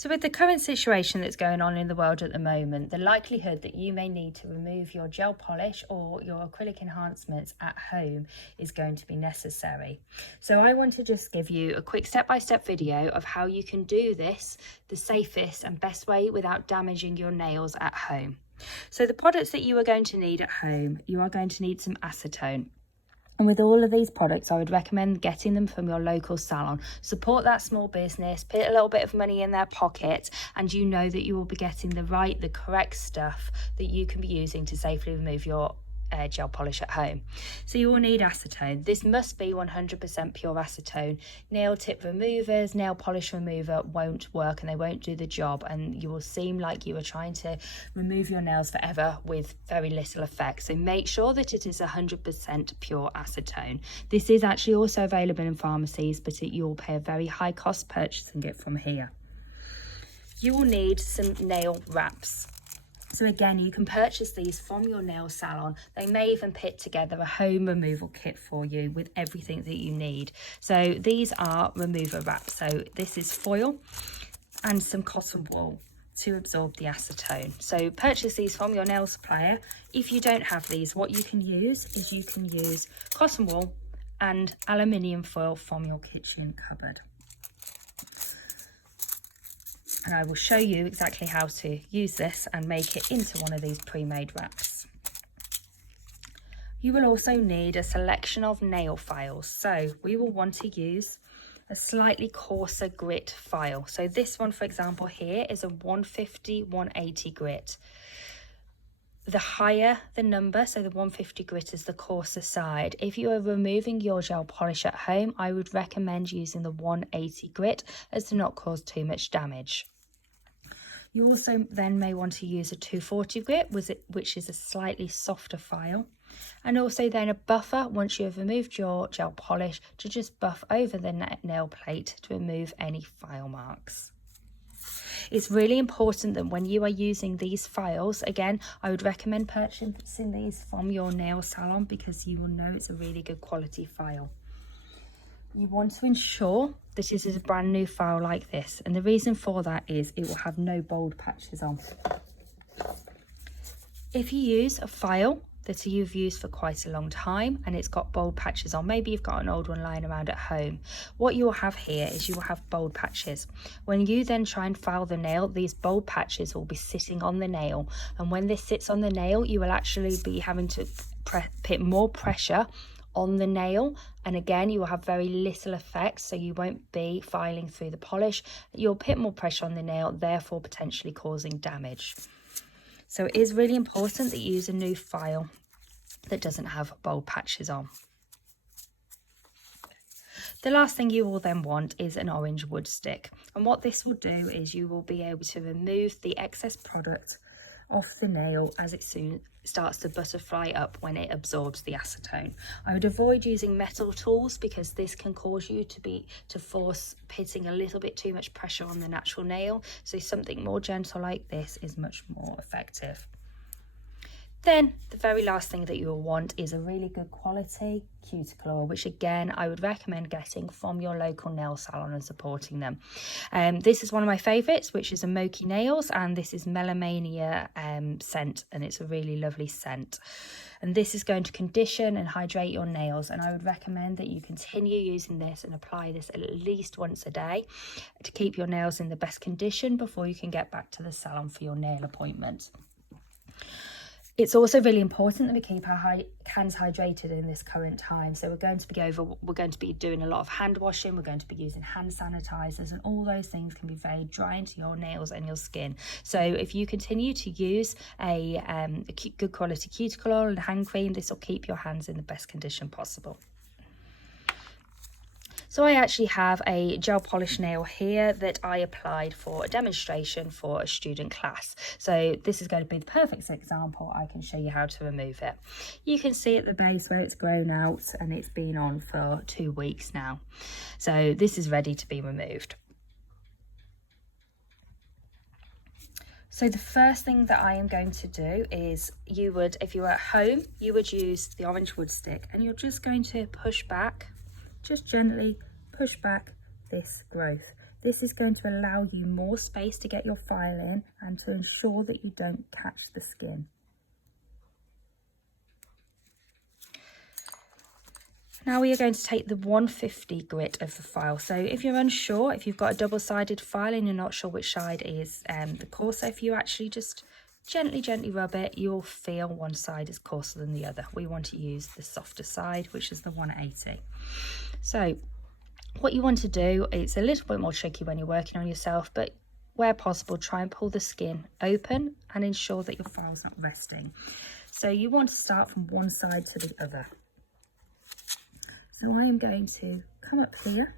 So with the current situation that's going on in the world at the moment, the likelihood that you may need to remove your gel polish or your acrylic enhancements at home is going to be necessary. So I want to just give you a quick step-by-step video of how you can do this the safest and best way without damaging your nails at home. So the products that you are going to need at home, you are going to need some acetone. And with all of these products, I would recommend getting them from your local salon. Support that small business, put a little bit of money in their pocket, and you know that you will be getting the correct stuff that you can be using to safely remove your gel polish at home. So you will need acetone. This must be 100% pure acetone. Nail tip removers, nail polish remover won't work and they won't do the job, and you will seem like you are trying to remove your nails forever with very little effect. So make sure that it is 100% pure acetone. This is actually also available in pharmacies, but you will pay a very high cost purchasing it from here. You will need some nail wraps. So again, you can purchase these from your nail salon. They may even put together a home removal kit for you with everything that you need. So these are remover wraps. So this is foil and some cotton wool to absorb the acetone. So purchase these from your nail supplier. If you don't have these, what you can use is you can use cotton wool and aluminium foil from your kitchen cupboard. And I will show you exactly how to use this and make it into one of these pre-made wraps. You will also need a selection of nail files. So we will want to use a slightly coarser grit file. So this one, for example, here is a 150/180 grit. The higher the number, so the 150 grit is the coarser side. If you are removing your gel polish at home, I would recommend using the 180 grit as to not cause too much damage. You also then may want to use a 240 grit, which is a slightly softer file. And also then a buffer once you have removed your gel polish to just buff over the nail plate to remove any file marks. It's really important that when you are using these files, again, I would recommend purchasing these from your nail salon because you will know it's a really good quality file. You want to ensure that it is a brand new file like this, and the reason for that is it will have no bold patches on. If you use a file that you've used for quite a long time and it's got bold patches on, maybe you've got an old one lying around at home, what you will have here is you will have bold patches. When you then try and file the nail, these bold patches will be sitting on the nail, and when this sits on the nail, you will actually be having to put more pressure on the nail, and again you will have very little effect, so you won't be filing through the polish. You'll put more pressure on the nail, therefore potentially causing damage. So it is really important that you use a new file that doesn't have bold patches on. The last thing you will then want is an orange wood stick, and what this will do is you will be able to remove the excess product off the nail as it soon starts to butterfly up when it absorbs the acetone. I would avoid using metal tools because this can cause you to force putting a little bit too much pressure on the natural nail, so something more gentle like this is much more effective. Then the very last thing that you will want is a really good quality cuticle oil, which again I would recommend getting from your local nail salon and supporting them. This is one of my favourites, which is a Moki Nails, and this is Melamania scent, and it's a really lovely scent. And this is going to condition and hydrate your nails, and I would recommend that you continue using this and apply this at least once a day to keep your nails in the best condition before you can get back to the salon for your nail appointment. It's also really important that we keep our hands hydrated in this current time. So we're going to be doing a lot of hand washing. We're going to be using hand sanitizers, and all those things can be very drying to your nails and your skin. So if you continue to use a good quality cuticle oil and hand cream, this will keep your hands in the best condition possible. So I actually have a gel polish nail here that I applied for a demonstration for a student class. So this is going to be the perfect example. I can show you how to remove it. You can see at the base where it's grown out, and it's been on for 2 weeks now. So this is ready to be removed. So the first thing that I am going to do is if you were at home, you would use the orange wood stick, and you're just going to push back, just gently push back this growth. This is going to allow you more space to get your file in and to ensure that you don't catch the skin. Now we are going to take the 150 grit of the file. So if you're unsure, if you've got a double-sided file and you're not sure which side is the coarser, if you actually just gently rub it, you'll feel one side is coarser than the other. We want to use the softer side, which is the 180. So what you want to do, it's a little bit more tricky when you're working on yourself, but where possible, try and pull the skin open and ensure that your file's not resting. So you want to start from one side to the other. So I am going to come up here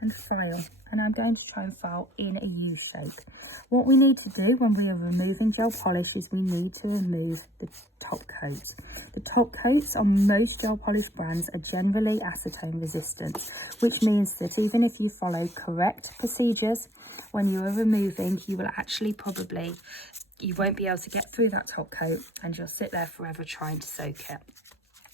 and file, and I'm going to try and file in a U shape. What we need to do when we are removing gel polish is we need to remove the top coat. The top coats on most gel polish brands are generally acetone resistant, which means that even if you follow correct procedures when you are removing, you will actually you won't be able to get through that top coat and you'll sit there forever trying to soak it.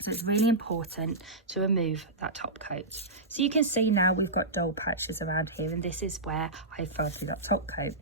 So it's really important to remove that top coat. So you can see now we've got dull patches around here, and this is where I fell through that top coat.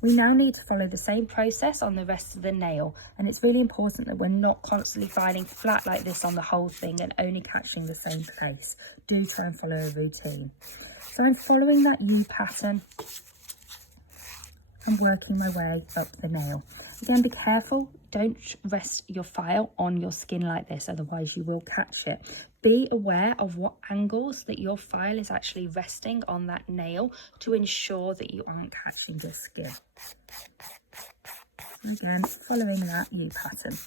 We now need to follow the same process on the rest of the nail, and it's really important that we're not constantly filing flat like this on the whole thing and only catching the same place. Do try and follow a routine. So I'm following that U pattern and working my way up the nail. Again, be careful, don't rest your file on your skin like this, otherwise you will catch it. Be aware of what angles that your file is actually resting on that nail to ensure that you aren't catching your skin. Again, following that U pattern.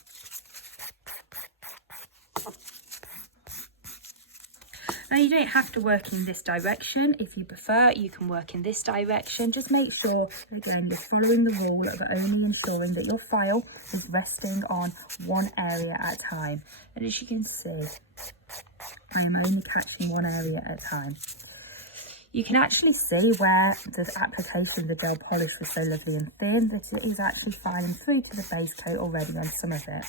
Now you don't have to work in this direction. If you prefer, you can work in this direction. Just make sure, again, you're following the rule of only ensuring that your file is resting on one area at a time. And as you can see, I am only catching one area at a time. You can actually see where the application of the gel polish was so lovely and thin that it is actually filing through to the base coat already on some of it.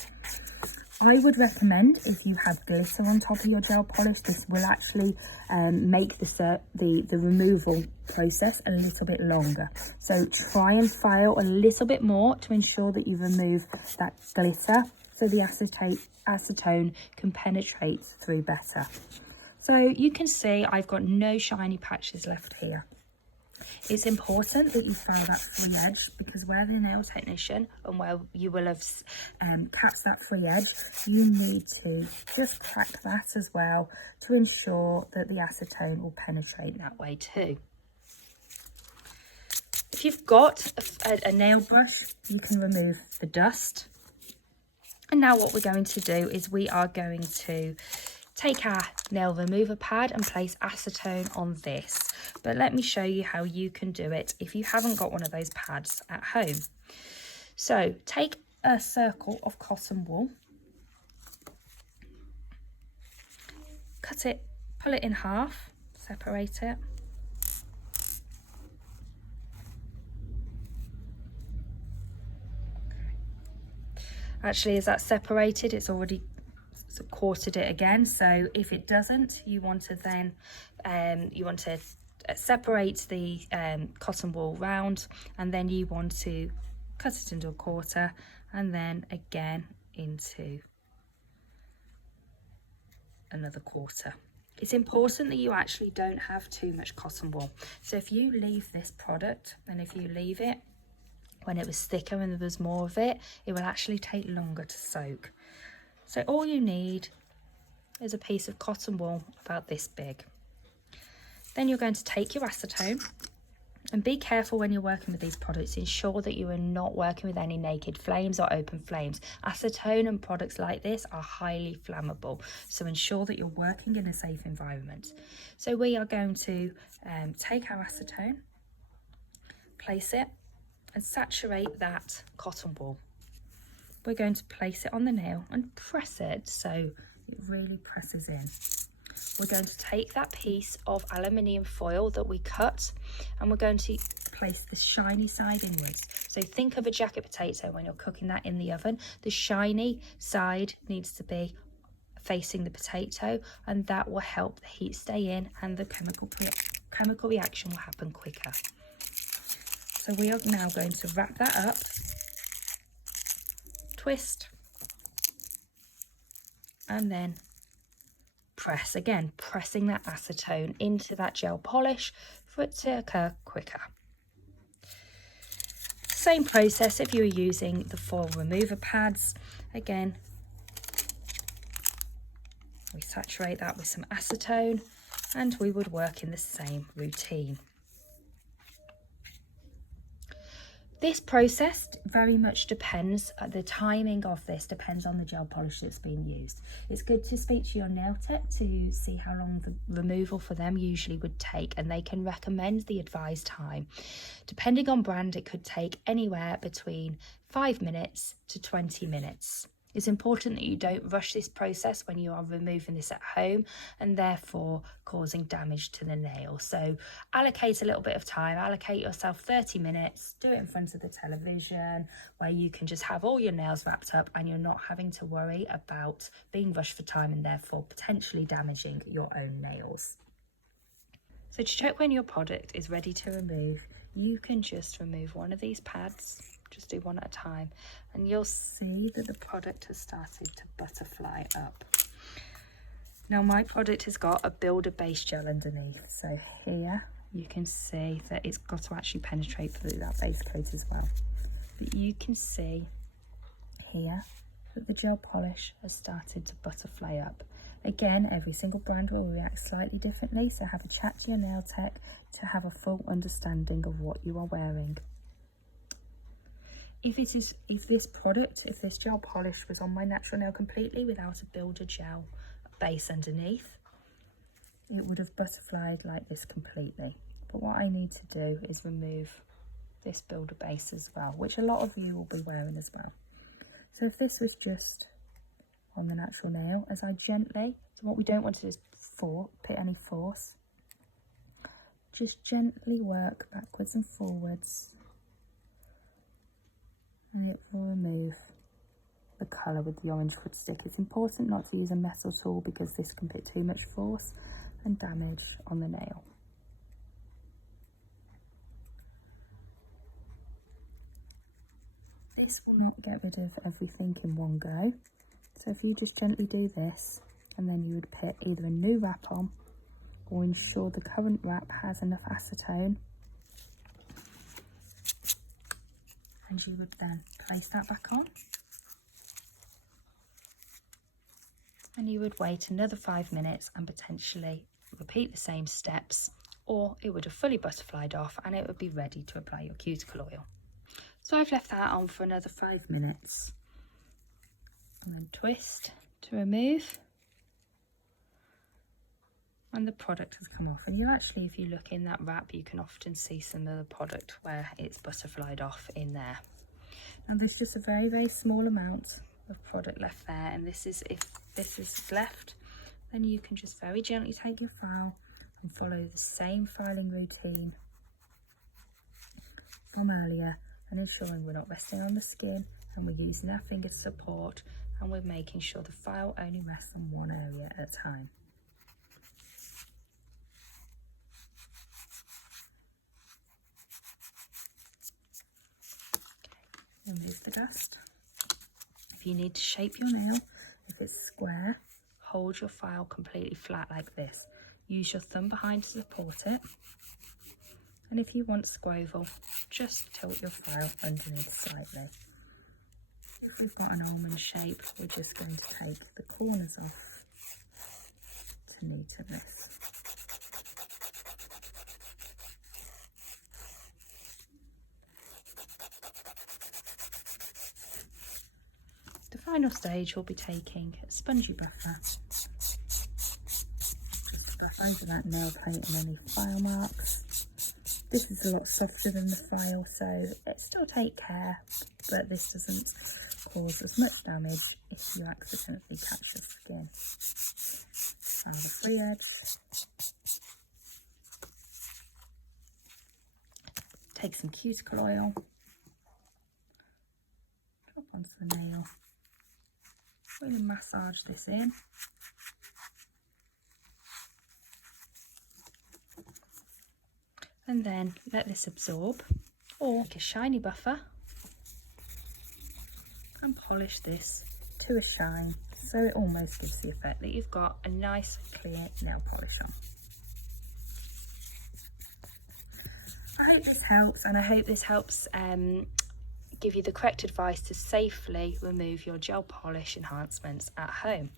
I would recommend, if you have glitter on top of your gel polish, this will actually make the removal process a little bit longer. So try and file a little bit more to ensure that you remove that glitter so the acetone can penetrate through better. So you can see I've got no shiny patches left here. It's important that you file that free edge, because where the nail technician and where you will have capped that free edge, you need to just crack that as well to ensure that the acetone will penetrate that way too. If you've got a nail brush, you can remove the dust. And now what we're going to do is we are going to take our nail remover pad and place acetone on this. But let me show you how you can do it if you haven't got one of those pads at home. So take a circle of cotton wool, cut it, pull it in half, separate it. Actually, as that's separated, it's already quartered it again. So if it doesn't, you want to then separate the cotton wool round, and then you want to cut it into a quarter and then again into another quarter. It's important that you actually don't have too much cotton wool. So if you leave this product, and if you leave it when it was thicker and there was more of it, it will actually take longer to soak. So all you need is a piece of cotton wool about this big. Then you're going to take your acetone, and be careful when you're working with these products. Ensure that you are not working with any naked flames or open flames. Acetone and products like this are highly flammable, so ensure that you're working in a safe environment. So we are going to take our acetone, place it and saturate that cotton wool. We're going to place it on the nail and press it so it really presses in. We're going to take that piece of aluminium foil that we cut, and we're going to place the shiny side inwards. So think of a jacket potato when you're cooking that in the oven. The shiny side needs to be facing the potato, and that will help the heat stay in and the chemical chemical reaction will happen quicker. So we are now going to wrap that up, twist, and then press. Again, pressing that acetone into that gel polish for it to occur quicker. Same process if you were using the foil remover pads. Again, we saturate that with some acetone and we would work in the same routine. This process very much depends, the timing of this depends on the gel polish that's being used. It's good to speak to your nail tech to see how long the removal for them usually would take, and they can recommend the advised time. Depending on brand, it could take anywhere between 5 minutes to 20 minutes. It's important that you don't rush this process when you are removing this at home and therefore causing damage to the nail. So allocate a little bit of time, allocate yourself 30 minutes, do it in front of the television where you can just have all your nails wrapped up and you're not having to worry about being rushed for time and therefore potentially damaging your own nails. So to check when your product is ready to remove, you can just remove one of these pads. Just do one at a time and you'll see that the product has started to butterfly up. Now my product has got a builder base gel underneath, so here you can see that it's got to actually penetrate through that base coat as well. But you can see here that the gel polish has started to butterfly up. Again, every single brand will react slightly differently, so have a chat to your nail tech to have a full understanding of what you are wearing. If this gel polish was on my natural nail completely without a builder gel base underneath, it would have butterflied like this completely. But what I need to do is remove this builder base as well, which a lot of you will be wearing as well. So if this was just on the natural nail, as I gently, so what we don't want to do is put any force, just gently work backwards and forwards, and it will remove the colour with the orange wood stick. It's important not to use a metal tool because this can put too much force and damage on the nail. This will not get rid of everything in one go. So if you just gently do this, and then you would put either a new wrap on or ensure the current wrap has enough acetone, and you would then place that back on. And you would wait another 5 minutes and potentially repeat the same steps, or it would have fully butterflied off and it would be ready to apply your cuticle oil. So I've left that on for another 5 minutes. And then twist to remove. And the product has come off. And you actually, if you look in that wrap, you can often see some of the product where it's butterflied off in there. Now there's just a very, very small amount of product left there. And this is, if this is left, then you can just very gently take your file and follow the same filing routine from earlier, and ensuring we're not resting on the skin and we're using our finger to support, and we're making sure the file only rests on one area at a time. Remove the dust. If you need to shape your nail, if it's square, hold your file completely flat like this. Use your thumb behind to support it. And if you want squoval, just tilt your file underneath slightly. If we've got an almond shape, we're just going to take the corners off to neaten this. The final stage, we'll be taking a spongy buffer. Just buff over that nail plate and any file marks. This is a lot softer than the file, so it still take care, but this doesn't cause as much damage if you accidentally catch your skin. File the free edge. Take some cuticle oil. Drop onto the nail. Really massage this in. and then let this absorb, or make a shiny buffer and polish this to a shine so it almost gives the effect that you've got a nice clear nail polish on. I hope this helps, and I hope this helps give you the correct advice to safely remove your gel polish enhancements at home.